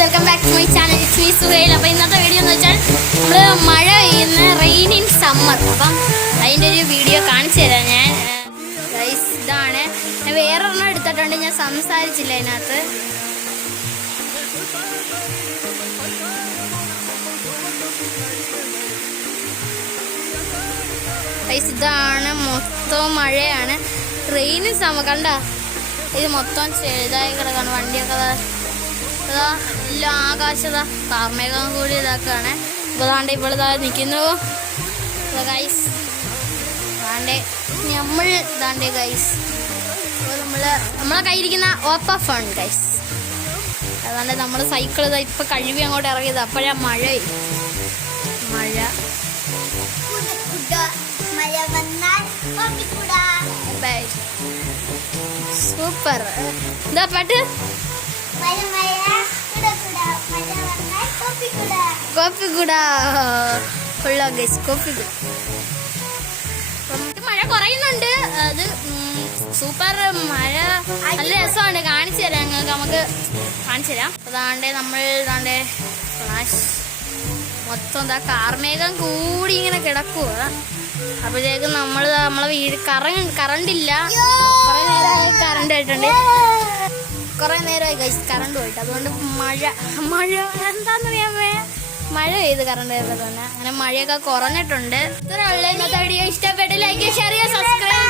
Welcome back to my channel. It's me Suhail. അപ്പോൾ ഇന്നത്തെ video എന്ന് വെച്ചാൽ നമ്മൾ മഴ പെയ്യുന്ന റെയിൻ ഇൻ സമ്മർ. അപ്പം അതിൻ്റെ ഒരു വീഡിയോ കാണിച്ചു തരാം ഞാൻ. ഇതാണ് ഞാൻ വേറൊരെണ്ണം എടുത്തിട്ടുണ്ട്, ഞാൻ സംസാരിച്ചില്ല അതിനകത്ത്. ഇതാണ് മൊത്തം മഴയാണ്, റെയിൻ ഇൻ സമ്മർ. കണ്ട ഇത് മൊത്തം ചെറുതായി കിടക്കാണ്, വണ്ടിയൊക്കെ ഇതാ എല്ലാം ആകാശതാ കാർമേഘം കൂടി ഇതാക്കാണ്. ഇപ്പോൾ താണ്ടെ ഇവളിതാ നിൽക്കുന്നു ഗൈസ്. താണ്ടെ നമ്മൾ താണ്ടെ ഗൈസ്, നമ്മളെ കയ്യിരിക്കുന്ന ഓപ്പ ഫോൺ ഗൈസ്. അതാണ്ട് നമ്മൾ സൈക്കിൾ ഇതാ ഇപ്പം കഴുകി അങ്ങോട്ട് ഇറങ്ങിയത്. അപ്പോഴാ മഴ സൂപ്പർ. എന്താ പാട്ട്? കോപ്പിക്കുട കൊള്ളാം ഗൈസ്, കോപ്പിക്കുട. മഴ കുറയുന്നുണ്ട്, അത് സൂപ്പർ മഴ, നല്ല രസമാണ്. കാണിച്ചു തരാം ഞങ്ങൾക്ക്, നമുക്ക് കാണിച്ചു തരാം. അതാണ്ടേ നമ്മൾ ഇതാണ്ടേ മൊത്തം എന്താ കാർമേഘം കൂടി ഇങ്ങനെ കിടക്കുക. അപ്പോഴേക്കും നമ്മളെ വീട് കറണ്ടില്ല, കുറെ നേരമായി കറണ്ട് ആയിട്ടുണ്ട്, കുറെ നേരമായി ഗൈസ് കറണ്ട് പോയിട്ട്. അതുകൊണ്ട് മഴ എന്താന്നറിയാമേ, മഴ പെയ്ത് കറണ്ട് പോയപ്പോൾ തന്നെ അങ്ങനെ മഴയൊക്കെ കുറഞ്ഞിട്ടുണ്ട്. ഇത്രയുള്ള ഇന്നത്തെ വീഡിയോ ഇഷ്ടപ്പെട്ട് ലൈക്ക് ഷെയർ ചെയ്യുക, സബ്സ്ക്രൈബ്